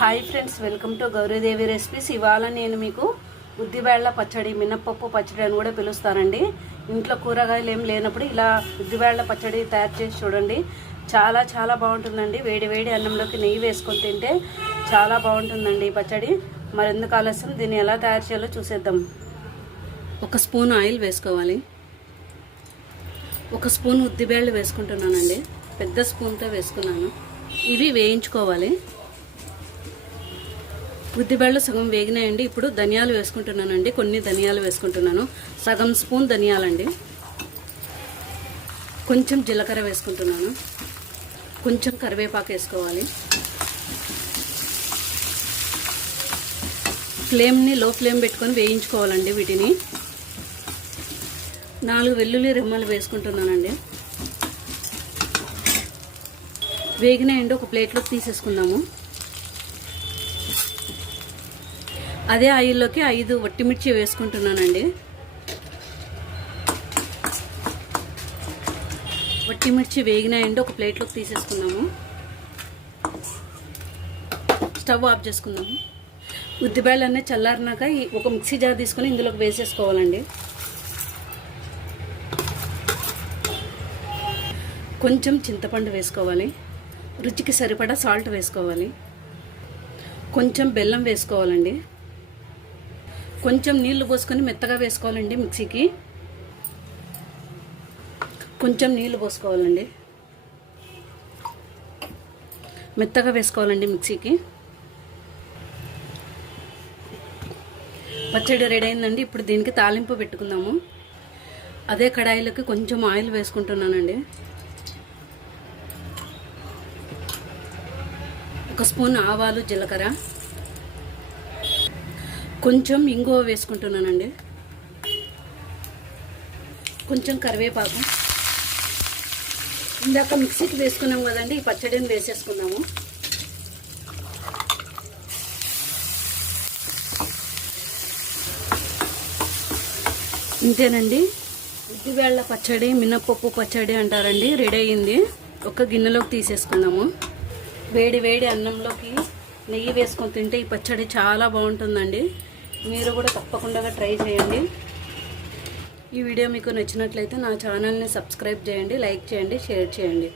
Hi friends, welcome to Gauri Devi recipes. ఇవాళ నేను మీకు ఉద్దిబేళ్ల పచ్చడి, మినప్పప్పు పచ్చడి అని కూడా పిలుస్తానండి. ఇంట్లో కూరగాయలు ఏం లేనప్పుడు ఇలా ఉద్దిబేళ్ల పచ్చడి తయారు చేసి చూడండి. చాలా చాలా బాగుంటుందండి. వేడి వేడి అన్నంలోకి నెయ్యి వేసుకొని తింటే చాలా బాగుంటుందండి ఈ పచ్చడి. మరెందుకు ఆలస్యం, దీన్ని ఎలా తయారు చేయాలో చూసేద్దాం. ఒక స్పూన్ ఆయిల్ వేసుకోవాలి. ఒక స్పూన్ ఉద్దిబేళ్లు వేసుకుంటున్నానండి. పెద్ద స్పూన్తో వేసుకున్నాను. ఇవి వేయించుకోవాలి. ఉద్దిబేళ్లు సగం వేగినాయండి. ఇప్పుడు ధనియాలు వేసుకుంటున్నానండి. కొన్ని ధనియాలు వేసుకుంటున్నాను. సగం స్పూన్ ధనియాలండి. కొంచెం జీలకర్ర వేసుకుంటున్నాను. కొంచెం కరివేపాకు వేసుకోవాలి. ఫ్లేమ్ని లో ఫ్లేమ్ పెట్టుకొని వేయించుకోవాలండి వీటిని. 4 వెల్లుల్లి రెమ్మలు వేసుకుంటున్నానండి. వేగినాయండి. ఒక ప్లేట్లోకి తీసేసుకుందాము. అదే ఆయిల్లోకి 5 వట్టిమిర్చి వేసుకుంటున్నానండి. వట్టిమిర్చి వేగినాయండి. ఒక ప్లేట్లోకి తీసేసుకుందాము. స్టవ్ ఆఫ్ చేసుకుందాము. ఉద్దిబేళ్లు అన్నీ చల్లారినాక ఒక మిక్సీ జార్ తీసుకొని ఇందులోకి వేసేసుకోవాలండి. కొంచెం చింతపండు వేసుకోవాలి. రుచికి సరిపడా సాల్ట్ వేసుకోవాలి. కొంచెం బెల్లం వేసుకోవాలండి. కొంచెం నీళ్లు పోసుకొని మెత్తగా వేసుకోవాలండి మిక్సీకి. కొంచెం నీళ్లు పోసుకోవాలండి. మెత్తగా వేసుకోవాలండి మిక్సీకి. పచ్చడి రెడీ అయిందండి. ఇప్పుడు దీనికి తాలింపు పెట్టుకుందాము. అదే కడాయిలోకి కొంచెం ఆయిల్ వేసుకుంటున్నానండి. 1 స్పూన్ ఆవాలు, జీలకర్ర, కొంచెం ఇంగువ వేసుకుంటున్నానండి. కొంచెం కరివేపాకు. ఇందాక మిక్సీకి వేసుకున్నాం కదండి, ఈ పచ్చడిని వేసేసుకున్నాము. ఇంతేనండి, ఉద్దిబేళ్ల పచ్చడి, మినప్పప్పు పచ్చడి అంటారండి. రెడీ అయ్యింది. ఒక గిన్నెలోకి తీసేసుకుందాము. వేడి వేడి అన్నంలోకి నెయ్యి వేసుకొని తింటే ఈ పచ్చడి చాలా బాగుంటుందండి. మీరు కూడా తప్పకుండా ట్రై చేయండి. ఈ వీడియో మీకు నచ్చినట్లయితే నా ఛానల్ని సబ్స్క్రైబ్ చేయండి, లైక్ చేయండి, షేర్ చేయండి.